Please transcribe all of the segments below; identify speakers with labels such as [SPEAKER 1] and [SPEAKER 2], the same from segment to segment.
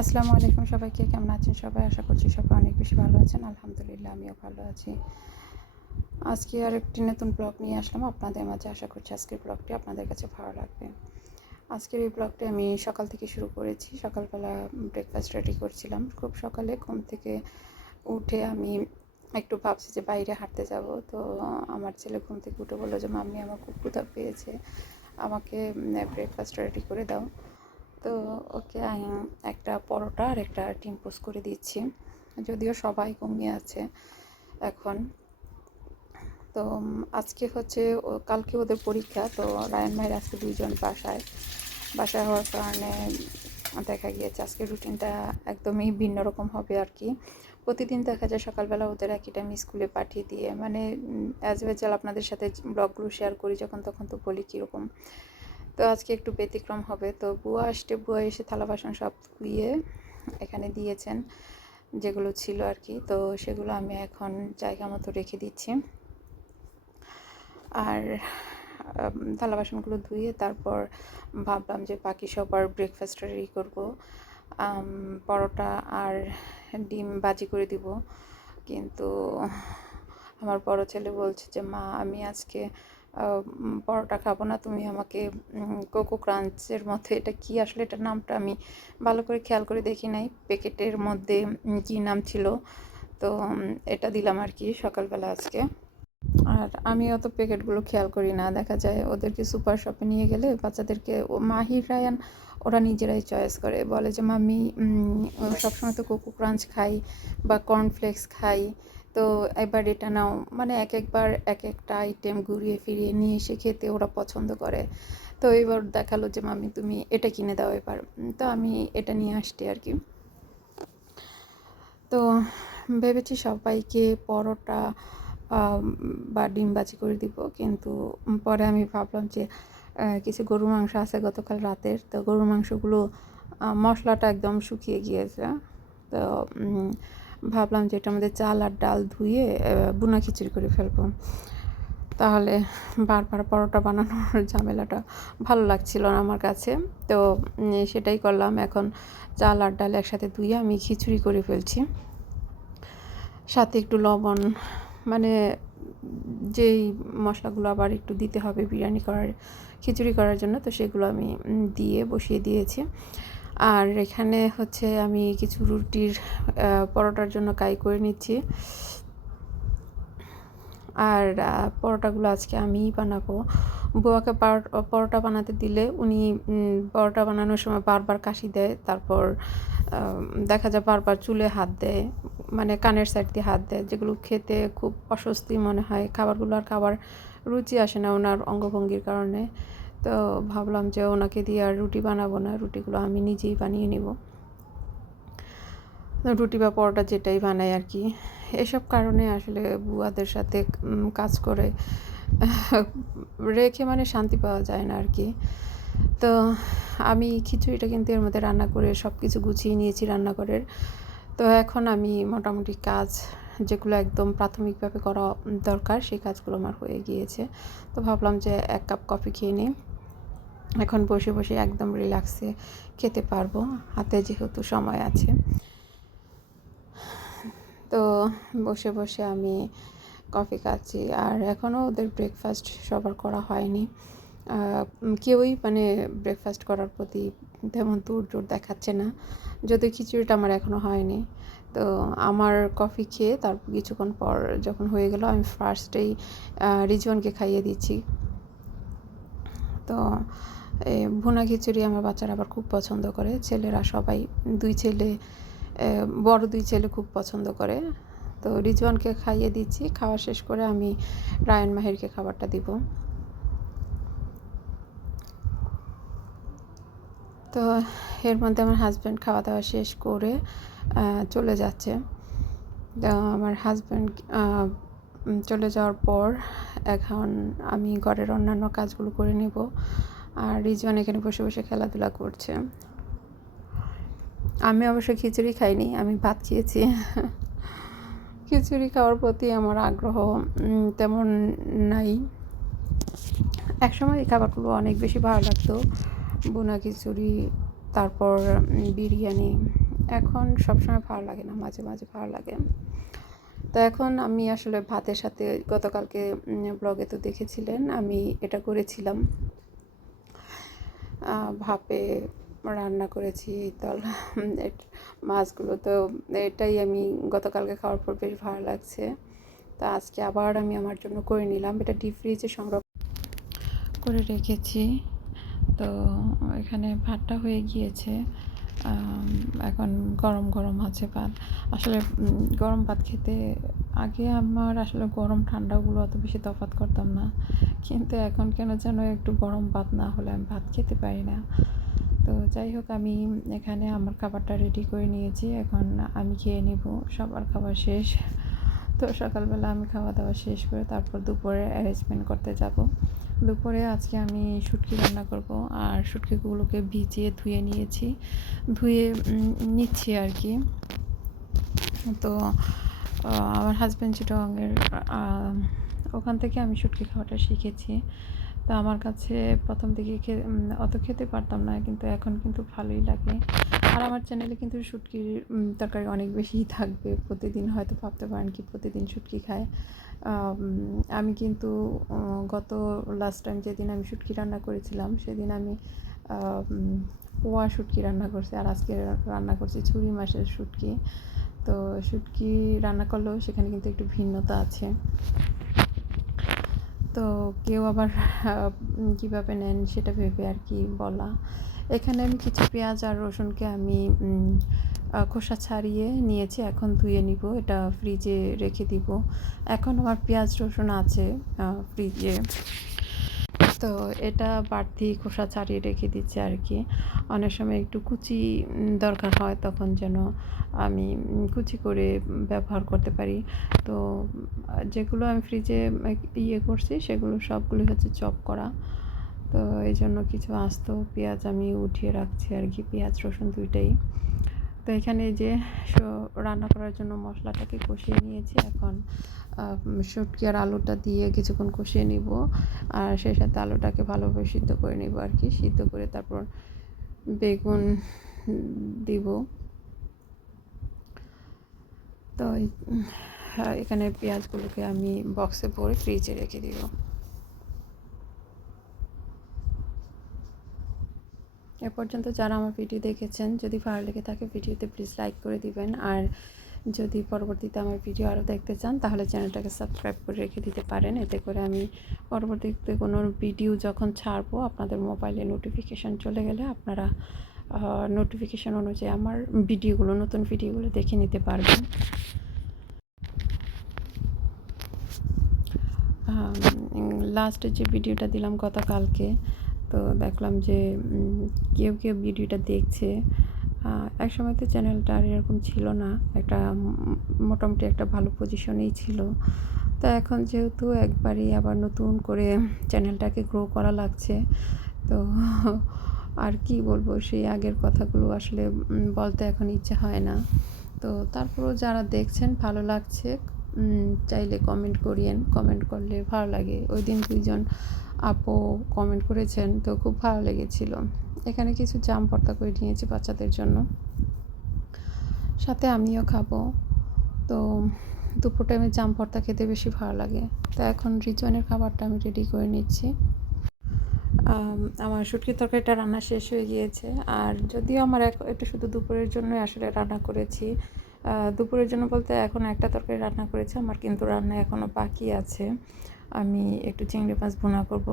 [SPEAKER 1] আসসালামু আলাইকুম সবাইকে, কেমন আছেন সবাই? আশা করছি সবাই অনেক বেশি ভালো আছেন। আলহামদুলিল্লাহ, আমিও ভালো আছি। আজকে আর একটি নতুন ব্লগ নিয়ে আসলাম আপনাদের মাঝে। আশা করছি আজকের ব্লগটি আপনাদের কাছে ভালো লাগবে। আজকের এই ব্লগটি আমি সকাল থেকে শুরু করেছি। সকালবেলা ব্রেকফাস্ট রেডি করছিলাম। খুব সকালে ঘুম থেকে উঠে আমি একটু ভাবছি যে বাইরে হাঁটতে যাব। তো আমার ছেলে ঘুম থেকে উঠে বলল যে, মাম্মি, আমার খুব ক্ষুধা পেয়েছে। আমাকে ব্রেকফাস্ট রেডি করে দাও। তো ওকে একটা পরোটা আর একটা ডিম পোস্ট করে দিচ্ছি। যদিও সবাই ঘুমিয়ে আছে এখন। তো আজকে হচ্ছে কালকে ওদের পরীক্ষা, তো রায়ন মায়ের আজকে দুইজন বাসায়। বাসায় হওয়ার কারণে দেখা গিয়েছে আজকে রুটিনটা একদমই ভিন্ন রকম হবে আর কি। প্রতিদিন দেখা যায় সকালবেলা ওদের একই টাইম স্কুলে পাঠিয়ে দিয়ে মানে অ্যাজ ভেজাল আপনাদের সাথে ব্লগগুলো শেয়ার করি যখন তখন তো বলি কীরকম। তো আজকে একটু ব্যতিক্রম হবে। তো বুয়া আসতে বুয়া এসে থালা বাসন সব ধুয়ে এখানে দিয়েছেন, যেগুলো ছিল আর কি। তো সেগুলো আমি এখন জায়গা মতো রেখে দিচ্ছি। আর থালা বাসনগুলো ধুয়ে তারপর ভাবলাম যে বাকি সবার ব্রেকফাস্ট রেডি করব। পরোটা আর ডিম বাজি করে দিব। কিন্তু আমার বড় ছেলে বলছে যে, মা, আমি আজকে পরোটা খাব না, তুমি আমাকে কোকো ক্রাঞ্চের মধ্যে এটা কি আসলে এটার নামটা আমি ভালো করে খেয়াল করে দেখি নাই। প্যাকেটের মধ্যে কি নাম ছিল, তো এটা দিলাম আর কি সকালবেলা আজকে। আর আমি অত প্যাকেটগুলো খেয়াল করি না, দেখা যায় ওদেরকে সুপার শপে নিয়ে গেলে বাচ্চাদেরকে মাহির রায়ান, ওরা নিজেরাই চয়েস করে, বলে যে মামি সবসময় তো কোকো ক্রাঞ্চ খাই বা কর্নফ্লেক্স খাই। তো এবার এটা নাও। মানে এক একবার এক একটা আইটেম ঘুরিয়ে ফিরিয়ে নিয়ে এসে খেতে ওরা পছন্দ করে। তো এবার দেখাল যে মামি তুমি এটা কিনে দাও এবার। তো আমি এটা নিয়ে আসছি আর কি। তো ভেবেছি সবাইকে পরোটা বা ডিম বাজি করে দিব। কিন্তু পরে আমি ভাবলাম যে কিছু গরুর মাংস আছে গতকাল রাতের। তো গরুর মাংসগুলো মশলাটা একদম শুকিয়ে গিয়েছে। তো ভাবলাম যে এটা আমাদের চাল আর ডাল ধুয়ে বুনা খিচুড়ি করে ফেলব। তাহলে বারবার পরোটা বানানোর ঝামেলাটা ভালো লাগছিল না আমার কাছে। তো সেটাই করলাম। এখন চাল আর ডাল একসাথে ধুয়ে আমি খিচুড়ি করে ফেলছি। সাথে একটু লবণ মানে যেই মশলাগুলো আবার একটু দিতে হবে বিরিয়ানি করার, খিচুড়ি করার জন্য, তো সেগুলো আমি দিয়ে বসিয়ে দিয়েছি। আর এখানে হচ্ছে আমি কিছু রুটির পরোটার জন্য কাই করে নিচ্ছি। আর পরোটাগুলো আজকে আমিই বানাবো। বুয়াকে পরোটা বানাতে দিলে উনি পরোটা বানানোর সময় বারবার কাশি দেয়, তারপর দেখা যায় বারবার চুলে হাত দেয় মানে কানের সাইড দিয়ে হাত দেয়, যেগুলো খেতে খুব অস্বস্তি মনে হয়। খাবারগুলো আর খাবার রুচি আসে না ওনার অঙ্গভঙ্গির কারণে। তো ভাবলাম যে ওনাকে দিয়ে আর রুটি বানাবো না, রুটিগুলো আমি নিজেই বানিয়ে নেব। রুটি বা পরোটা যেটাই বানাই আর কি। এসব কারণে আসলে বুয়াদের সাথে কাজ করে রেখে মানে শান্তি পাওয়া যায় না আর কি। তো আমি খিচুড়িটা কিন্তু এর মধ্যে রান্না করে সব কিছু গুছিয়ে নিয়েছি রান্নাঘরের। তো এখন আমি মোটামুটি কাজ যেগুলো একদম প্রাথমিকভাবে করা দরকার, সেই কাজগুলো আমার হয়ে গিয়েছে। তো ভাবলাম যে এক কাপ কফি খেয়ে নিই। এখন বসে বসে একদম রিল্যাক্সে খেতে পারব, হাতে যেহেতু সময় আছে। তো বসে বসে আমি কফি খাচ্ছি, আর এখনও ওদের ব্রেকফাস্ট সবার করা হয়নি। কেউই মানে ব্রেকফাস্ট করার প্রতি তেমন দূর জোর দেখাচ্ছে না। যদি খিচুড়িটা আমার এখনও হয়নি। তো আমার কফি খেয়ে তারপর কিছুক্ষণ পর যখন হয়ে গেল, আমি ফার্স্টেই রিজওয়ানকে খাইয়ে দিচ্ছি। তো এই ভুনা খিচুড়ি আমার বাচ্চারা আবার খুব পছন্দ করে। ছেলেরা সবাই, দুই ছেলে বড় দুই ছেলে খুব পছন্দ করে। তো রিজওয়ানকে খাইয়ে দিচ্ছি, খাওয়া শেষ করে আমি রায়ন মাহিরকে খাবারটা দিব। তো এর মধ্যে আমার হাজব্যান্ড খাওয়া দাওয়া শেষ করে চলে যাচ্ছে। তো আমার হাজব্যান্ড চলে যাওয়ার পর এখন আমি ঘরের অন্যান্য কাজগুলো করে নেব আর রিজওয়ান এখানে বসে বসে খেলাধুলা করছে। আমি অবশ্য খিচুড়ি খাইনি, আমি ভাত খেয়েছি। খিচুড়ি খাওয়ার প্রতি আমার আগ্রহ তেমন নাই। একসময় এই খাবারগুলো অনেক বেশি ভালো লাগতো বোনা খিচুড়ি, তারপর বিরিয়ানি। এখন সবসময় ভালো লাগে না, মাঝে মাঝে ভালো লাগে। তো এখন আমি আসলে ভাতের সাথে গতকালকে ব্লগে তো দেখেছিলেন, আমি এটা করেছিলাম। ভাপে রান্না করেছি, তল মাছগুলো তো এটাই আমি গতকালকে খাওয়ার পর বেশ ভালো লাগছে। তা আজকে আবার আমি আমার জন্য করে নিলাম, এটা ডিপ ফ্রিজে সংগ্রহ করে রেখেছি। তো এখানে ভাতটা হয়ে গিয়েছে এখন গরম গরম আছে ভাত। আসলে গরম ভাত খেতে আগে আমার আসলে গরম ঠান্ডাগুলো অত বেশি তফাত করতাম না। কিন্তু এখন কেন যেন একটু গরম ভাত না হলে আমি ভাত খেতে পারি না। তো যাই হোক, আমি এখানে আমার খাবারটা রেডি করে নিয়েছি। এখন আমি খেয়ে নিব। সবার খাবার শেষ। তো সকালবেলা আমি খাওয়া দাওয়া শেষ করে তারপর দুপুরে অ্যারেঞ্জমেন্ট করতে যাব। দুপুরে আজকে আমি শুটকি রান্না করব আর শুটকিগুলোকে ভিজিয়ে ধুয়ে নিয়েছি। ধুয়ে নিচ্ছি আর কি। তো আমার হাজব্যান্ড চিটংয়ের ওখান থেকে আমি শুটকি খাওয়াটা শিখেছি। তো আমার কাছে প্রথম দিকে অত খেতে পারতাম না, কিন্তু এখন কিন্তু ভালোই লাগে। আর আমার চ্যানেলে কিন্তু শুটকির তরকারি অনেক বেশিই থাকবে। প্রতিদিন হয়তো ভাবতে পারেন কি প্রতিদিন শুটকি খায়। আমি কিন্তু গত লাস্ট টাইম যেদিন আমি শুটকি রান্না করেছিলাম, সেদিন আমি পোয়া শুটকি রান্না করছি, আর আজকে রান্না করছি ছুরি মাসের শুটকি। তো শুটকি রান্না করলেও সেখানে কিন্তু একটু ভিন্নতা আছে। তো কেউ আবার কীভাবে নেন সেটা ভেবে আর কি বলা। এখানে আমি কিছু পেঁয়াজ আর রসুনকে আমি খোসা ছাড়িয়ে নিয়েছি, এখন ধুয়ে নিব, এটা ফ্রিজে রেখে দিব। এখন আমার পেঁয়াজ রসুন আছে ফ্রিজে তো এটা বাড়তি খোসা ছাড়িয়ে রেখে দিচ্ছে আর কি। অনেক সময় একটু কুচি দরকার হয়, তখন যেন আমি কুচি করে ব্যবহার করতে পারি। তো, যেগুলো আমি ফ্রিজে ইয়ে করছি, সেগুলো সবগুলি হচ্ছে চপ করা। তো এই জন্য কিছু আস্ত পেঁয়াজ আমি উঠিয়ে রাখছি আর কি, পেঁয়াজ রসুন দুইটাই। তো এখানে যে রান্না করার জন্য মশলাটাকে কষিয়ে নিয়েছি। এখন শুটকি আর আলুটা দিয়ে কিছুক্ষণ কষিয়ে নিব। আর সেই সাথে আলুটাকে ভালোভাবে সিদ্ধ করে নিব আর কি। সিদ্ধ করে তারপর বেগুন দিব। তো এখানে পেঁয়াজগুলোকে আমি বক্সে ভরে ফ্রিজে রেখে দিব। এ পর্যন্ত যারা আমার ভিডিও দেখেছেন, যদি ভালো লেগে থাকে ভিডিওতে প্লিজ লাইক করে দিবেন। আর যদি পরবর্তীতে আমার ভিডিও আরও দেখতে চান, তাহলে চ্যানেলটাকে সাবস্ক্রাইব করে রেখে দিতে পারেন। এতে করে আমি পরবর্তীতে কোনো ভিডিও যখন ছাড়বো, আপনাদের মোবাইলে নোটিফিকেশান চলে গেলে আপনারা নোটিফিকেশান অনুযায়ী আমার ভিডিওগুলো, নতুন ভিডিওগুলো দেখে নিতে পারবেন। লাস্টে যে ভিডিওটা দিলাম গতকালকে তো দেখলাম যে কেউ কেউ ভিডিওটা দেখছে। এক সময় তো চ্যানেলটা আর এরকম ছিল না। একটা মোটামুটি একটা ভালো পজিশনেই ছিল। তো এখন যেহেতু একবারই আবার নতুন করে চ্যানেলটাকে গ্রো করা লাগছে, তো আর কি বলব, সেই আগের কথাগুলো আসলে বলতে এখন ইচ্ছা হয় না। তো তারপরেও যারা দেখছেন, ভালো লাগছে। চাইলে কমেন্ট করিয়েন। কমেন্ট করলে ভালো লাগে। ওই দিন দুইজন আপু কমেন্ট করেছেন, তো খুব ভালো লেগেছিল। এখানে কিছু জাম ভর্তা করে নিয়েছি বাচ্চাদের জন্য। সাথে আমিও খাব। তো দুপুর টাইমে জাম ভর্তা খেতে বেশি ভালো লাগে। তো এখন রিজনের খাবারটা আমি রেডি করে নিচ্ছি। আমার শুটকি তরকারিটা রান্না শেষ হয়ে গিয়েছে। আর যদিও আমার এক একটু শুধু দুপুরের জন্যই আসলে রান্না করেছি। দুপুরের জন্য বলতে এখন একটা তরকারি রান্না করেছি, আমার কিন্তু রান্না এখনও বাকি আছে। আমি একটু চিংড়ি মাছ ভুনা করব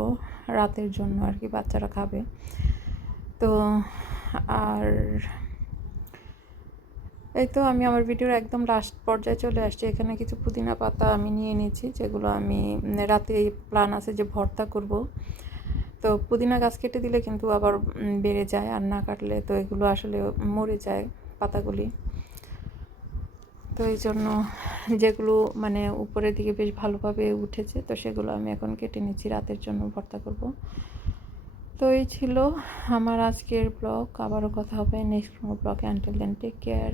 [SPEAKER 1] রাতের জন্য আর কি বাচ্চারা খাবে। তো আর এই তো আমি আমার ভিডিওর একদম লাস্ট পর্যায়ে চলে আসছি। এখানে কিছু পুদিনা পাতা আমি নিয়ে নিয়েছি, যেগুলো আমি রাতে প্ল্যান আছে যে ভর্তা করব। তো পুদিনা গাছ কেটে দিলে কিন্তু আবার বেড়ে যায় আর না কাটলে তো এগুলো আসলে মরে যায় পাতাগুলি। তো এই জন্য যেগুলো মানে উপরের দিকে বেশ ভালোভাবে উঠেছে, তো সেগুলো আমি এখন কেটে নিচ্ছি, রাতের জন্য ভর্তা করব। তো এই ছিল আমার আজকের ব্লগ, আবারও কথা হবে নেক্সট ব্লগে আনটিল দেন টেক কেয়ার